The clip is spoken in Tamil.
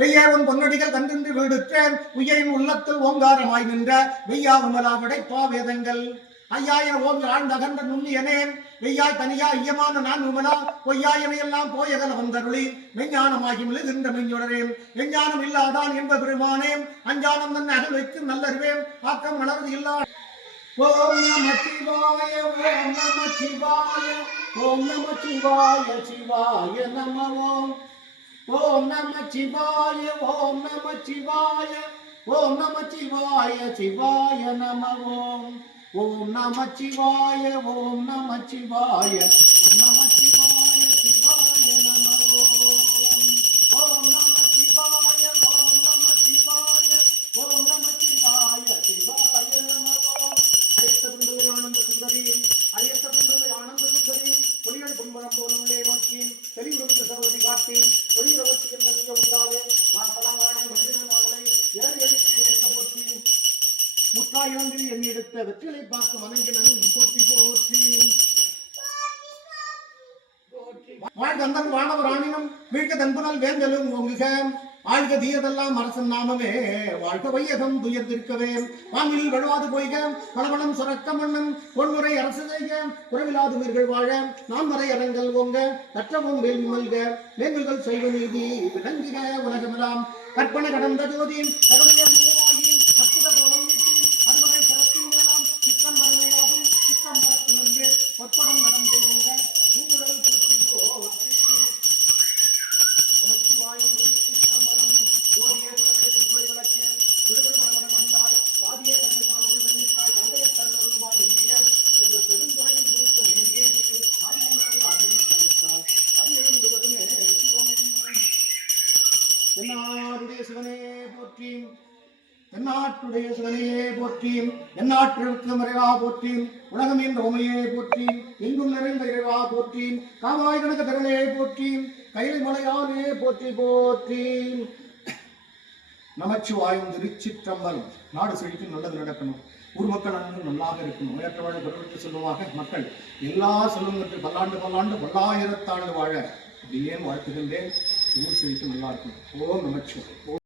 வெய்யாவன் பொன்னடிகள் கண்டின்று வீடுற்றேன் உய்யின் உள்ளத்தில் ஓங்காரமாய் நின்ற வெய்யாவமலா விடைப்பா வேதங்கள் ஐயாயிரம் ஓங்கி ஆழ்ந்த அகன்ற நுண்ணியனேன் வெய்யாய் தனியா ஐயமான நான் உமலா பொய்யாயனையெல்லாம் போயகல வந்தருளி மெஞ்ஞானமாகி மிழுகின்ற மெஞ்சுடரேன் மெஞ்ஞானம் இல்லாதான் என்ப பெருமானேன் அஞ்ஞானம் தன்னை அகல் வைக்கும் நல்லறிவேன் ஆக்கம் வளர்ந்து இல்லா ஓம் நம சிவாய ஓம் நம சிவாய ஓம் நம சிவாய சிவாய நம ஓம் நம சிவாய ஓம் நம சிவாய ஓம் நம சிவாய சிவாய நம ஓம் நம சிவாய ஓம் நம சிவாய ஓம் நம சிவாய சிவாய நம ஓம் நம சிவாய ஓம் நம சிவாய ஓம் நம சிவாய சிவாய நம அரியத்த பின்புகளை ஆனந்த சுந்தரி அரியத்த பின்புகளை ஆனந்த சுந்தரி பொறிகள் பொன்பரம் போல் உள்ளே நோக்கி தெளிவுறுந்த சகோதரி காட்டி ஒளிரவத்தி என்ன மிக உண்டாலே பலவானை மனிதனாகலை ஏழு எழுத்து போற்றி முத்தாயிரந்தில் எண்ணி எடுத்த வெற்றிலை பார்த்து வணங்கினும் போற்றி போற்றி வாழ்ந்தந்தன் வானவர் ஆணினும் வீழ்க தன்புணல் வேந்தலும் ஓங்குக ஆழ்க தீயதெல்லாம் அரசன் நாமமே வாழ்க வையகம் துயர்ந்திருக்கவே வானில் வழுவாது போய்க பலவளம் சுரக்க மன்னன் பொன்முறை அரசு செய்க குறைவிலாது உயிர்கள் வாழ நாம் வரை அரங்கல் ஓங்க கற்றவும் வேள்வி மல்க மேல்கள் செய்வ நீதி விளங்குக உலகமெல்லாம் கற்பனை கடந்த ஜோதி கருணைய அற்புத கோலம் நீட்டி அதுவரை சிறப்பின் மேலாம் சிற்றம் வறுமையாகும் சிற்றம் பரத்து நின்று பொற்படம் நடந்து கொண்ட உங்களுடன் நமச்சிவாயம் சிற்றம்பலம் ஜோதியே குலவே சுற்றை விளக்கேன் விடுதல் மனமனம் வந்தாய் வாதியே தன்னை கால்கொள் வெண்ணித்தாய் தந்தைய தருவாய் இந்திய இந்த பெருந்துறையின் குறித்த நேரியே ஆதியனாக அதனை கழித்தாய் அது எழுந்து வருமே சிவம் என்னாருடைய சிவனே போற்றி தென்னாட்டுடைய சிவனையே போற்றி எந்நாட்டிற்கு மறைவா போற்றி உலகம் என்ற உமையே போற்றி எங்கும் நிறைந்த இறைவா போற்றி காவாய் கணக்க திரளே போற்றி கைலை மலையானே போற்றி போற்றி நமச்சிவாயும் திருச்சிற்றம்பலம் நாடு செழிக்கும் நல்லது நடக்கணும் ஊர் மக்கள் அனைவரும் நல்லாக இருக்கணும் நோயற்றவாழ பெருமிட்டு செல்வமாக மக்கள் எல்லா செல்வங்கற்று பல்லாண்டு பல்லாயிரத்தாண்டு வாழ அப்படியே வாழ்த்துகின்றேன் ஊர் செழிக்கும் நல்லா இருக்கும் ஓம் நமச்சிவாய்.